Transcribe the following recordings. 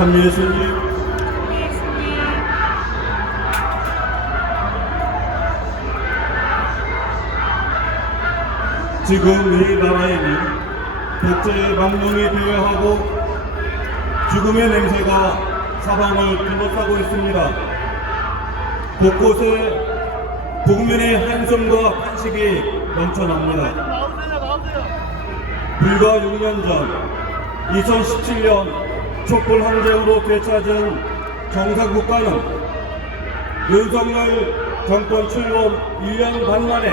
참 예수님 지금 이 나라에는 독재 망명이 되어야 하고 죽음의 냄새가 사방을 둘러싸고 있습니다. 곳곳에 국민의 한숨과 탄식이 넘쳐납니다. 불과 6년 전 2017년 촛불 항쟁으로 되찾은 정상국가는 윤석열 정권 출범 1년 반 만에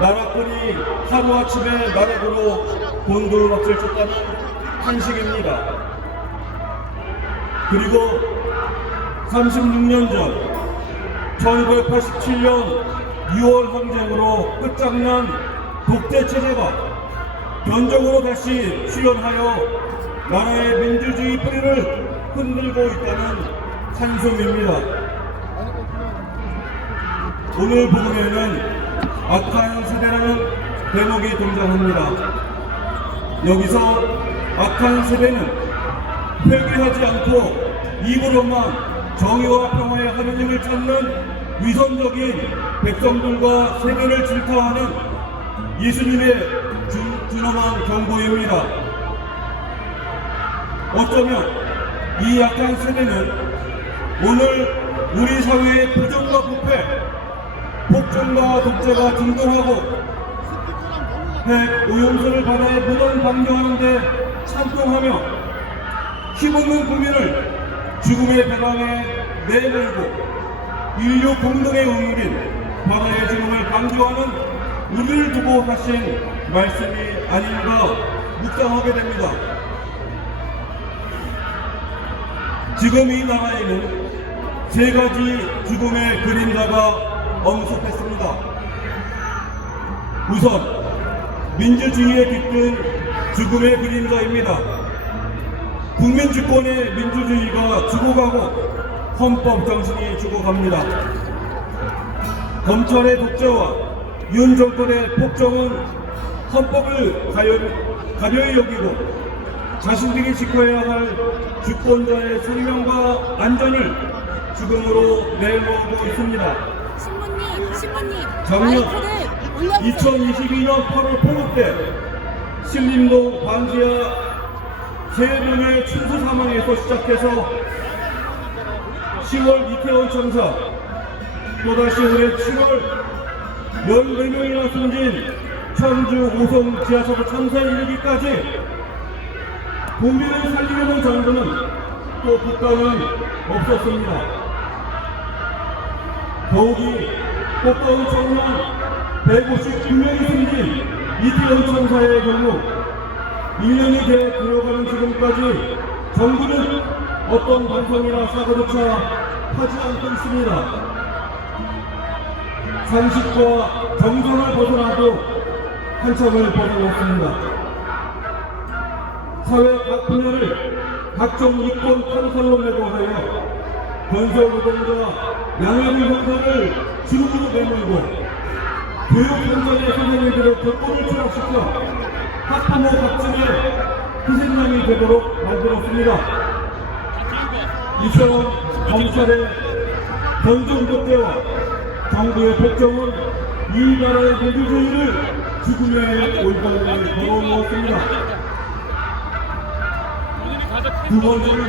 나라꾼이 하루아침에 나락으로 곤두박질 쳤다는 한식입니다. 그리고 36년 전 1987년 6월 항쟁으로 끝장난 독재 체제가 변적으로 다시 출현하여 나라의 민주주의 뿌리를 흔들고 있다는 한숨입니다. 오늘 복음에는 악한 세대라는 대목이 등장합니다. 여기서 악한 세대는 회개하지 않고 입으로만 정의와 평화의 하느님을 찾는 위선적인 백성들과 세계를 질타하는 예수님의 준- 준엄한 경고입니다. 어쩌면 이 약한 세대는 오늘 우리 사회의 부정과 부패, 폭정과 독재가 등등하고 핵 오염수를 바다에 무단 방류하는데 찬동하며 힘없는 국민을 죽음의 배강에 내몰고 인류 공동의 의무인 바다의 죽음을 방조하는 우리를 두고 하신 말씀이 아닌가 묵상하게 됩니다. 지금 이 나라에는 세 가지 죽음의 그림자가 엄습했습니다. 우선 민주주의에 깃든 죽음의 그림자입니다. 국민 주권의 민주주의가 죽어가고 헌법 정신이 죽어갑니다. 검찰의 독재와 윤 정권의 폭정은 헌법을 가벼이 여기고 자신들이 지켜야 할 주권자의 생명과 안전을 죽음으로 내놓고 있습니다. 신부님, 신부님, 작년 마이크를 올려주세요. 2022년 8월 폭우 때 신림동 반지하 세 명의 충수 사망에서 시작해서 10월 이태원 참사 또다시 올해 7월 14명이나 숨진 청주 오송 지하철 참사에 이르기까지 국민을 살리려는 정부는 또 국가는 없었습니다. 더욱이 꽃가운 청년 159명이 숨진 이태원 참사의 경우 1년이 돼 들어가는 지금까지 정부는 어떤 반성이나 사과조차 하지 않고 있습니다. 상식과 정성을 벗어나도 한참을 벗어났습니다. 사회 각 분야를 각종 이권 탄산로 매도하여 건설 노동자 양해물 경사를 주름으로 내몰고 교육 현장의 선생님들의 격보를 추락시켜 학부모 각층의 희생양이 되도록 만들었습니다. 이처럼 검찰의 변정독대와 정부의 폭정은 이 나라의 민주주의를 죽음의 올가을 걸어놓았습니다. 두 번째는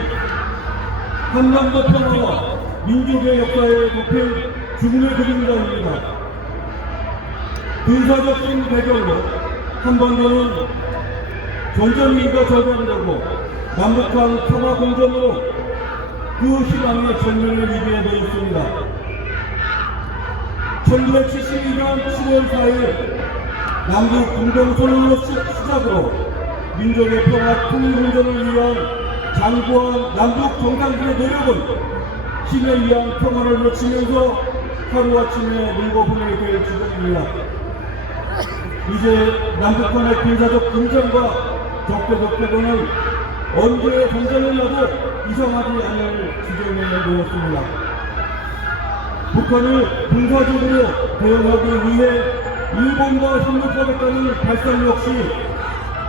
한반도 평화와 민족의 역사에 덮인 죽음의 그림자입니다. 군사적인 배경으로 한반도는 종전위기가 절반되고 남북한 평화 공전으로 그 희망의 전면을 위기에 놓였습니다. 1972년 7월 4일 남북 공동선언으로 시- 시작으로 민족의 평화 통일운전을 위한 장구한 남북 정상들의 노력은 힘에 의한 평화를 외치면서 하루아침에 밀고 보내게 될 지경입니다. 이제 남북한의 군사적 분쟁과 적대적 태도는 언제 전쟁을 나도 이상하지 않을 지경에 놓였습니다. 북한을 군사적으로 대응하기 위해 일본과 협력하겠다는 발상 역시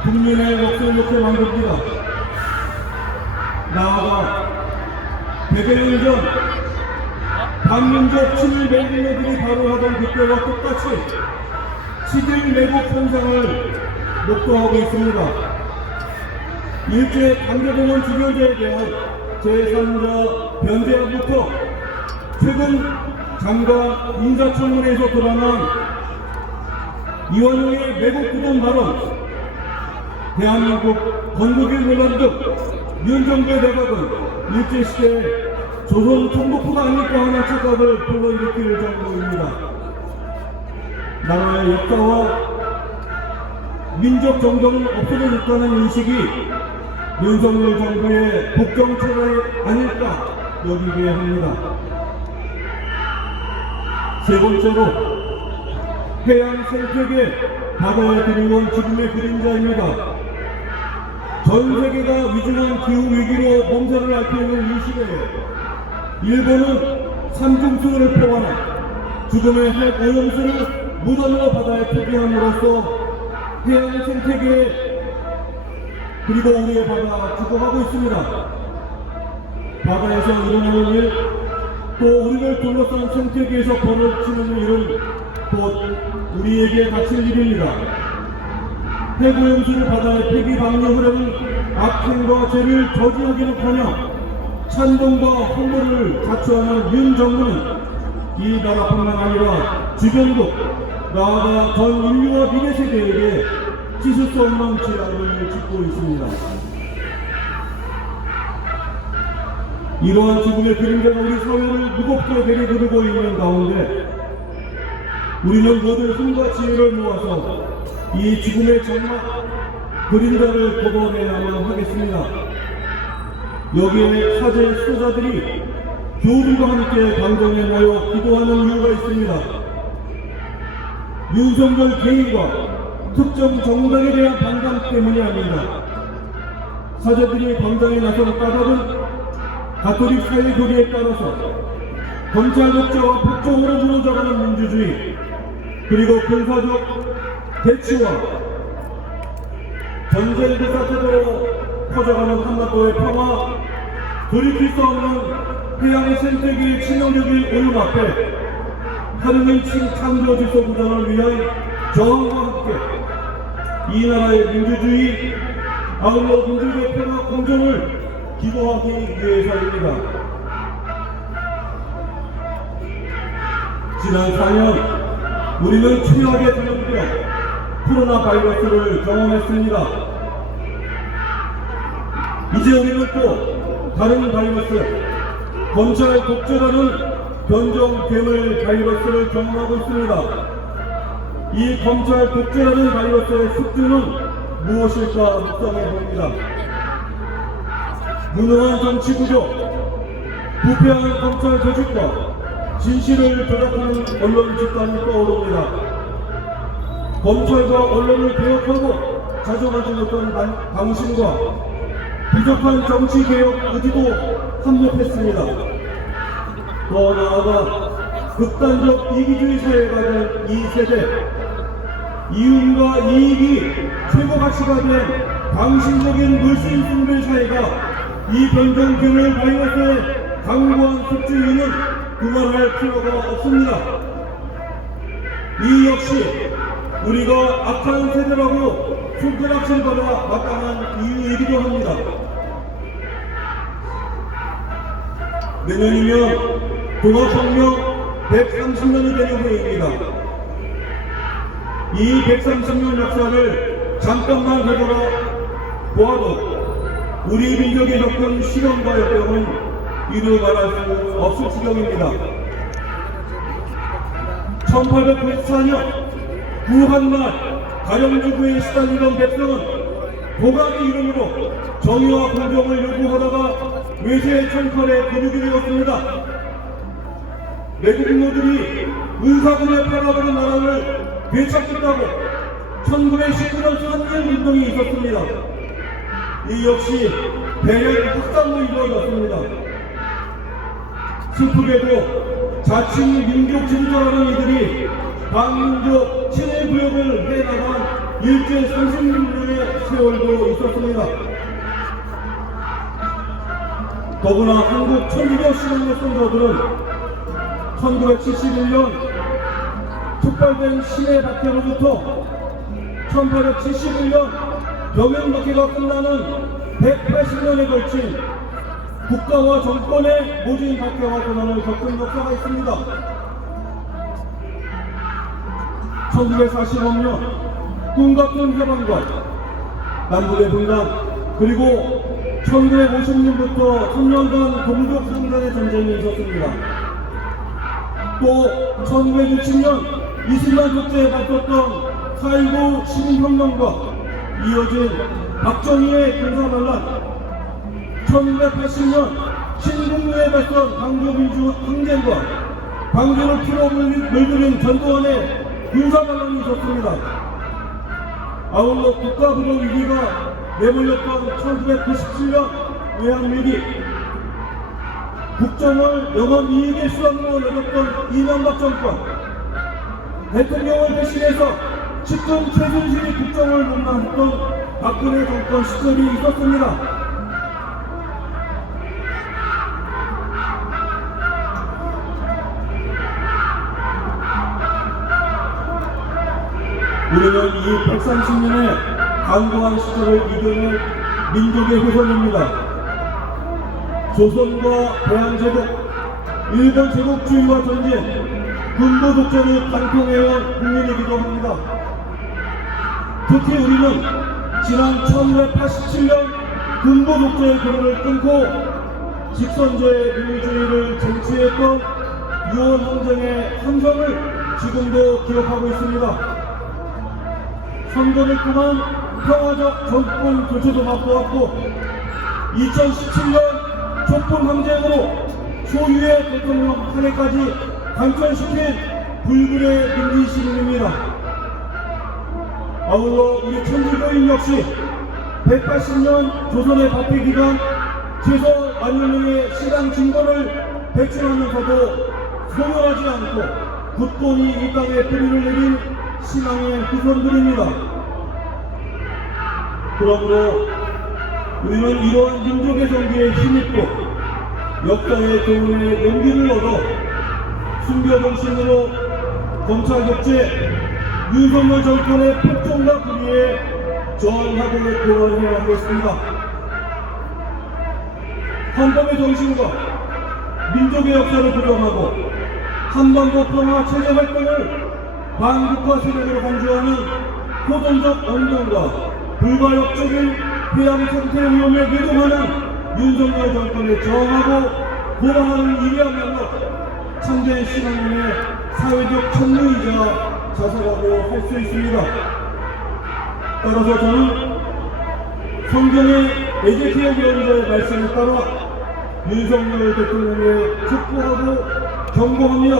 국민의 목소리 높게 만듭니다. 나아가 100여 년전 반민족 친일 맹인네들이 바로 하던 그때와 똑같이 치질 매국 현상을 목도하고 있습니다. 일제 강제동원 주교제에 대한 제3자 변제안부터 최근 장관 인사청문회에서 드러난 이완용의 매국 부동 발언, 대한민국 건국의 논란 등 윤정배 대각은 일제시대 조선 총독부가 아닐까 하는 착각을 불러일으킬 정도입니다. 나라의 역사와 민족 정정은 없어졌다는 인식이 윤석열 정부의 국정 철학이 아닐까 여기게 합니다. 세 번째로 해양 생태계 바다에 드리운 지금의 그림자입니다. 전 세계가 위중한 기후 위기로 몸살을 앓고 있는 이 시대에 일본은 삼중수를 포함한 죽음의 핵 오염수를 무덤으로 바다에 투기함으로써 해양 생태계 그리고 우리의 바다 죽어가고 있습니다. 바다에서 일어나는 일, 또 우리를 둘러싼 생태계에서 벌어지는 일은 곧 우리에게 닥칠 일입니다. 해구염수를 바다에 폐기 방류하려는 악행과 죄를 저지하기는 커녕 찬동과 홍보를 자초하는 윤 정부는 이 나라뿐만 아니라 주변국 나아가 전 인류와 미래 세대에게 씻을 수 없는 죄악을 짓고 있습니다. 이러한 죽음의 그림자가 우리 사회를 무겁게 내려들고 있는 가운데 우리는 모두 힘과 지혜를 모아서 이 죽음의 정막 그림자를 걷어내야만 하겠습니다. 여기에 사제 수자들이 교우들과 함께 광장에 모여 기도하는 이유가 있습니다. 윤석열 개인과 특정 정당에 대한 반감 때문이 아닙니다. 사제들이 광장에 나선 까닭은 가톨릭 사회 교리에 따라서 검찰 독재와 법정으로 무너져가는 민주주의 그리고 군사적 대치와 전쟁 대사태도로 퍼져가는 한반도의 평화 돌이킬 수 없는 해양 생태계의 치명적인 오염 앞에 칭 창조 질서 구전을 위한 저항과 함께 이 나라의 민주주의 아울러 민족의 평화 공존을 기도하기 위해서입니다. 지난 4년 우리는 최악의 전염병 코로나 바이러스를 경험했습니다. 이제 우리는 또 다른 바이러스 검찰 독재라는 변종 괴물 바이러스를 경험하고 있습니다. 이 검찰 독재라는 바이러스의 숙주는 무엇일까 묵상해 봅니다. 무능한 정치 구조, 부패한 검찰 조직과 진실을 조작하는 언론 집단이 떠오릅니다. 검찰과 언론을 개혁하고 자정하지 못한 당- 당신과 부족한 정치 개혁 의지도 한몫했습니다. 더 나아가 극단적 이기주의 사회가 된 이 세대, 이윤과 이익이 최고 가치가 된 당신적인 물씬 숭배 사회가 이 변정균을 바이러스의 강고한 숙주인은 그만할 필요가 없습니다. 이 역시 우리가 악한 세대라고 손가락질 받아 마땅한 이유이기도 합니다. 내년이면 동학혁명 130년이 되는 해입니다. 이 130년 역사를 잠깐만 되돌아 보아도 우리 민족이 겪은 시련과 역경은 이루 말할 수 없을 지경입니다. 1894년 구한말 가령주부에 시달리던 백성은 도감의 이름으로 정의와 공정을 요구하다가 외세의 청칼에 근육이 되었습니다. 외국인들이 은사군에 팔아버린 나라를 되찾겠다고 1919년 3년 운동이 있었습니다. 이 역시 대략 확산로 이루어졌습니다. 슬프게도 자칭 민족 지도자라는 이들이 반민족 친일 구역을 해나간 일제 30년의 세월도 있었습니다. 더구나 한국 천주교 신앙의 선조들은 1971년 특발된 신의 박해로부터 1871년 병영 박해가 끝나는 180년에 걸친 국가와 정권의 모진 박해와 고난을 겪은 역사가 있습니다. 1945년 꿈 같은 해방과 남북의 분단 그리고 1950년부터 3년간 동족 상단의 전쟁이 있었습니다. 또 1960년 이슬람 독재에 맞섰던 4.19 시민혁명과 이어진 박정희의 군사난란 1980년 신국루에 맞선 광주민주 항쟁과 광주를 피로 물- 물들인 전두환의 군사반란이 있었습니다. 아울러 국가부도 위기가 내몰렸던 1997년 외환위기 국정을 영원 이익의 수단으로 내줬던 이명박 정권 대통령을 대신해서 측근 최순실이 국정을 논란했던 박근혜 정권 시절이 있었습니다. 우리는 이 130년의 강고한 시절을 이겨낸 민족의 후손입니다. 조선과 대한제국, 일본 제국주의와 전쟁, 군부 독재를 간통해온 국민이기도 합니다. 특히 우리는 지난 1987년 군부 독재의 그물을 끊고 직선제 민주주의를 쟁취했던 유언 항쟁의 함성을 지금도 기억하고 있습니다. 선거를 통한 평화적 정권 교체도 맛보았고 2017년 촛불 항쟁으로 소유의 대통령 탄핵까지 당선시킨 불굴의 민주시민입니다. 아울러 우리 천주교인 역시 180년 조선의 박해 기간 최소 명의 신앙 증거를 배출하면서도 소멸하지 않고 굳건히 이 땅에 뿌리를 내린 신앙의 후손들입니다. 그러므로 우리는 이러한 민족의 정기에 힘입고 역사의 교훈에 용기를 얻어 순교 정신으로 검찰 격제 윤석열 정권의 폭정과 불의에 저항하고 도원해야 하겠습니다. 헌법의 정신과 민족의 역사를 부정하고 한반도 평화 체제 활동을 반국가 세력으로 간주하는 호동적 언동과 불가역적인 해양 생태 위험에 매동하는 윤석열 정권에 저항하고 보호하는 일이야말로 참된 신앙인의 사회적 천무이자 자세라고 할 수 있습니다. 따라서 저는 성경의 에제키엘 예언자의 말씀에 따라 윤석열 대통령에 촉구하고 경고합니다.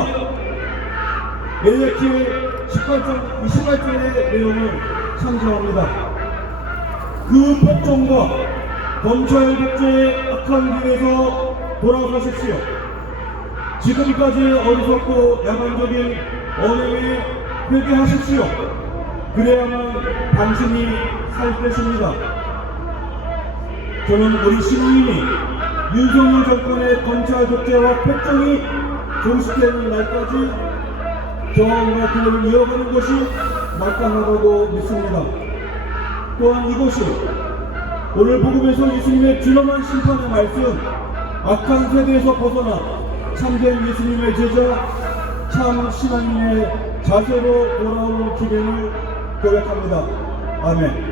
에제키엘 18장, 28장의 내용을 참조합니다. 그 폭정과 검찰 독재의 악한 길에서 돌아서십시오. 지금까지의 어리석고 야만적인 언행에 회개하십시오. 그래야만 당신이 살 것입니다. 저는 우리 시민이 윤석열 정권의 검찰 독재와 폭정이 종식되는 날까지 기회를 이어가는 것이 마땅하다고 믿습니다. 또한 이것이 오늘 복음에서 예수님의 준엄한 심판의 말씀 악한 세대에서 벗어나 참된 예수님의 제자 참 신앙인의 자세로 돌아오는 기회를 고백합니다. 아멘.